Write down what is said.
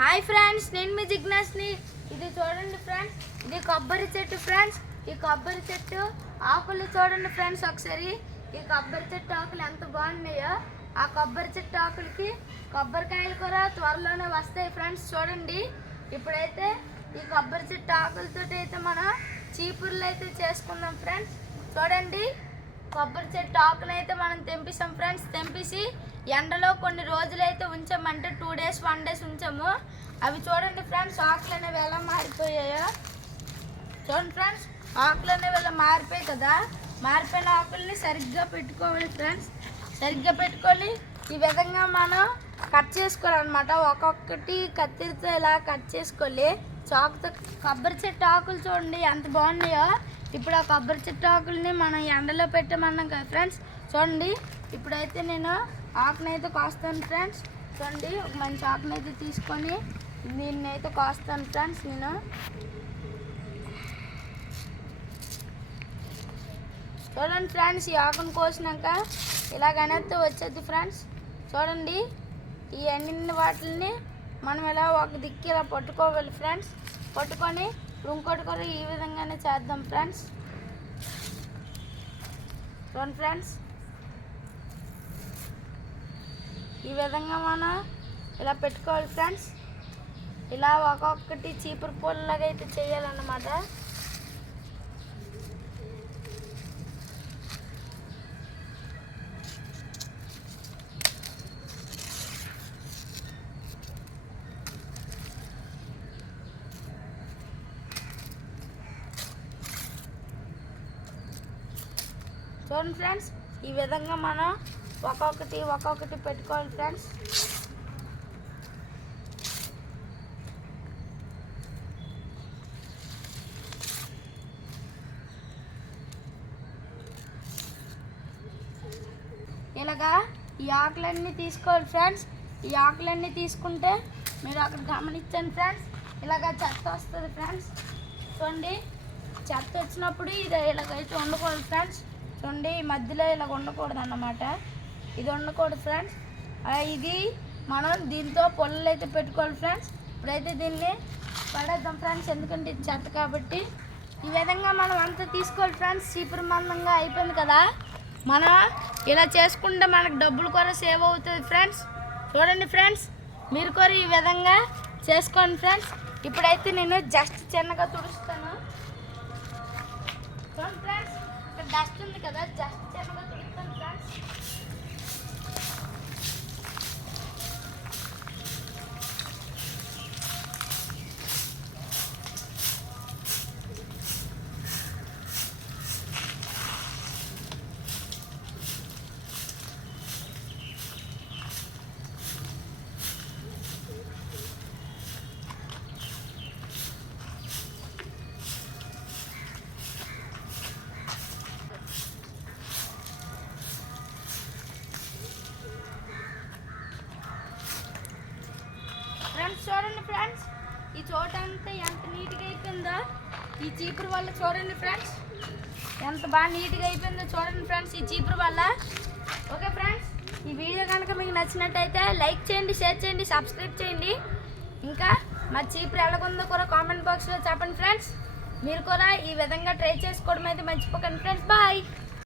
Hi friends నేను మీ జిజ్ఞాస్ని. ఇది చూడండి ఫ్రెండ్స్ ఇది కొబ్బరి చెట్టు ఫ్రెండ్స్. ఈ కొబ్బరి చెట్టు ఆకులు చూడండి ఫ్రెండ్స్ ఒకసారి. ఈ కొబ్బరి చెట్టు ఆకులు ఎంత బాగున్నాయో. ఆ కొబ్బరి చెట్టు ఆకులకి కొబ్బరికాయలు కూడా త్వరలోనే వస్తాయి ఫ్రెండ్స్ చూడండి. ఇప్పుడైతే ఈ కొబ్బరి చెట్టు ఆకులతో అయితే మనం చీపుర్లు అయితే చేసుకుందాం ఫ్రెండ్స్ చూడండి. కొబ్బరి చెట్టు ఆకులైతే అయితే మనం తెంపిస్తాం ఫ్రెండ్స్. తెంపేసి ఎండలో కొన్ని రోజులు అయితే ఉంచామంటే టూ డేస్ వన్ డేస్ ఉంచాము. అవి చూడండి ఫ్రెండ్స్ ఆకులు అనేవి ఎలా మారిపోయాయో. చూడండి ఫ్రెండ్స్ ఆకులు అనేవి ఎలా మారిపోయాయి కదా. మారిపోయిన ఆకుల్ని సరిగ్గా పెట్టుకోవాలి ఫ్రెండ్స్. సరిగ్గా పెట్టుకొని ఈ విధంగా మనం కట్ చేసుకోవాలన్నమాట. ఒక్కొక్కటి కత్తిరితో ఇలా కట్ చేసుకోవాలి. చాకుతో కొబ్బరి చెట్టు ఆకులు చూడండి ఎంత బాగున్నాయో. ఇప్పుడు ఆ కొబ్బరి చెట్టు ఆకుల్ని మనం ఎండలో పెట్టమన్నాం కదా ఫ్రెండ్స్ చూడండి ఇప్పుడైతే నేను ఆకునైతే కోస్తాను ఫ్రెండ్స్ చూడండి ఒక మంచి ఆకునైతే తీసుకొని దీన్నైతే కాస్తాను కోస్తాను ఫ్రెండ్స్ నేను. చూడండి ఫ్రెండ్స్ ఈ ఆకును కోసినాక ఇలాగనైతే వచ్చేది ఫ్రెండ్స్ చూడండి ఈ ఎండిన వాటిని మనం ఇలా ఒక దిక్కు ఇలా పట్టుకోవాలి ఫ్రెండ్స్ కొట్టుకొని ఇంకోటి కూడా ఈ విధంగానే చేద్దాం ఫ్రెండ్స్. చూడండి ఫ్రెండ్స్. ఈ విధంగా మనం ఇలా పెట్టుకోవాలి ఫ్రెండ్స్. ఇలా ఒక్కొక్కటి చీపురు పూలలాగా అయితే చేయాలన్నమాట. చూడండి ఫ్రెండ్స్ ఈ విధంగా మనం ఒక్కొక్కటి ఒక్కొక్కటి పెట్టుకోవాలి ఫ్రెండ్స్. ఇలాగా ఈ ఆకులన్నీ తీసుకోవాలి ఫ్రెండ్స్. ఈ ఆకులన్నీ తీసుకుంటే మీరు అక్కడ గమనించండి ఫ్రెండ్స్. ఇలాగ చెత్త వస్తుంది ఫ్రెండ్స్. చూడండి చెత్త వచ్చినప్పుడు ఇది ఇలాగైతే ఉండకూడదు ఫ్రెండ్స్. చూడండి ఈ మధ్యలో ఇలా ఉండకూడదు అన్నమాట. ఇది ఉండకూడదు ఫ్రెండ్స్ ఇది మనం దీంతో పొల్లలు అయితే పెట్టుకోవాలి ఫ్రెండ్స్ ఇప్పుడైతే దీన్ని పడేద్దాం ఫ్రెండ్స్ ఎందుకంటే ఇది చెత్త కాబట్టి. ఈ విధంగా మనం అంతా తీసుకోవాలి ఫ్రెండ్స్ చీపురు మందంగా అయిపోయింది కదా. మనం ఇలా చేసుకుంటే మనకు డబ్బులు కూడా సేవ్ అవుతుంది ఫ్రెండ్స్ చూడండి ఫ్రెండ్స్ మీరు కూడా ఈ విధంగా చేసుకోండి ఫ్రెండ్స్ ఇప్పుడైతే నేను జస్ట్ చిన్నగా తుడుస్తాను. చూడండి ఫ్రెండ్స్ ಜಾಸ್ತಿ ಅಂದ್ರೆ ಕದ ಜಾಸ್ತಿ ఈ చోట అంతా ఎంత నీట్గా అయిపోయిందో? ఈ చీపురు వల్ల చూడండి ఫ్రెండ్స్ ఎంత బాగా నీట్గా అయిపోయిందో చూడండి ఫ్రెండ్స్ ఈ చీపురు వల్ల. ఓకే ఫ్రెండ్స్ ఈ వీడియో కనుక మీకు నచ్చినట్టయితే లైక్ చేయండి షేర్ చేయండి సబ్స్క్రైబ్ చేయండి. ఇంకా మా చీపురు ఎలాగుందో కూడా కామెంట్ బాక్స్లో చెప్పండి ఫ్రెండ్స్ మీరు కూడా ఈ విధంగా ట్రై చేసుకోవడం అయితే మర్చిపోకండి ఫ్రెండ్స్ బాయ్